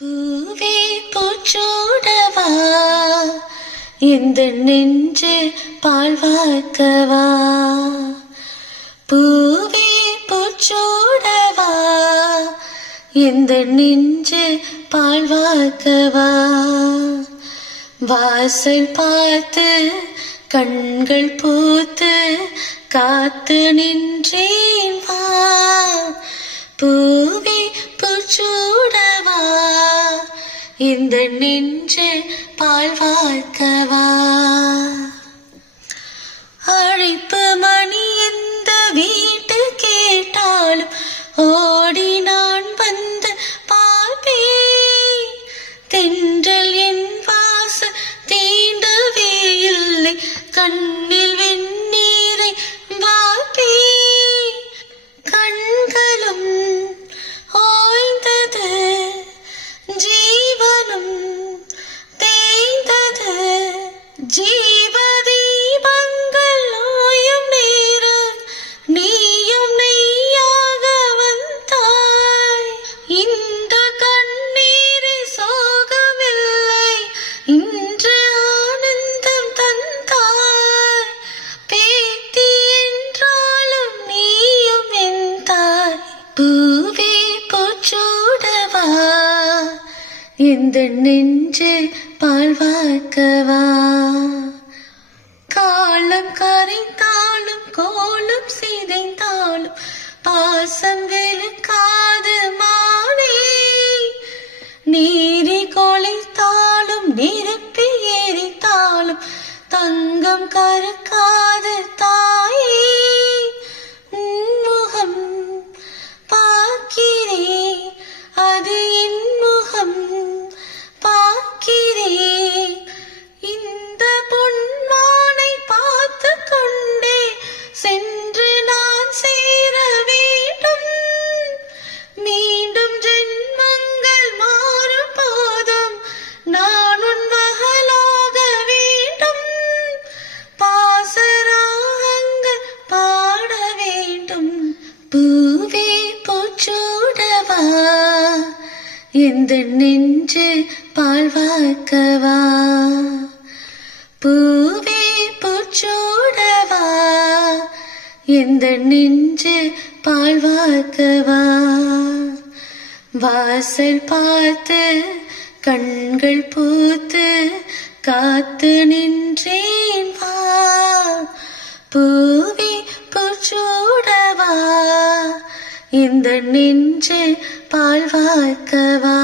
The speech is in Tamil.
பூவே பூச்சூடவா இந்த நெஞ்சு பால் வார்க்கவா. பூவே பூச்சூடவா இந்த நெஞ்சு பால் வார்க்கவா. வாசல் பார்த்து கண்கள் பூத்து காத்து நின்றேன் வா. பூவே பூச்சூடவா இந்த நெஞ்சு பால் வார்க்கவா. அழைப்பு மணி எந்த வீட்டு கேட்டாலும் ஓடி நான் வந்து பார்ப்பேன். தென்றல் என் வாசல் தீண்டவே இல்லை, கண்ணில் வெந்நீரை வார்ப்பேன். கண்களும் ஓய்ந்தது, ஜீவனும் தேய்ந்தது. ஜீவதீபங்கள் ஓயும் நேரம் நீயும் நெய்யாக வந்தாய். இந்த கண்ணீரை சோகமில்லை, இன்று ஆனந்தம் தந்தாய். பேத்தி என்றாலும் நீயும் வெந்தாய். பூவே பூச்சூடவா இந்த நெஞ்சு பால் வார்க்கவா. காலம் கரைந்தாலும் கோலம் சிதைந்தாலும் பாசம் வெளுக்காது மானே. நீரி கொலைத்தாலும் நெருப்பி எரித்தாலும் தங்கம் கருக்காது தாயே. முகம் பார்க்கிறேன், அது என் முகம் பார்க்கிறேன். இந்த பொன்மானை பார்த்து கொண்டே சென்று நான் சேர வேண்டும். மீண்டும் ஜென்மங்கள் மாறும் போதும் நான் உன் மகளாக வேண்டும். பாசராகங்கள் பாட வேண்டும். பூவே பூச்சூடவா இந்த நெஞ்சு பால் வார்க்கவா. பூவே பூச்சூடவா இந்த நெஞ்சு பால் வார்க்கவா. வாசல் பார்த்து கண்கள் பூத்து காத்து நின்றேன் வா. பூவே பூச்சூடவா இந்த நெஞ்சு பால் வார்க்கவா.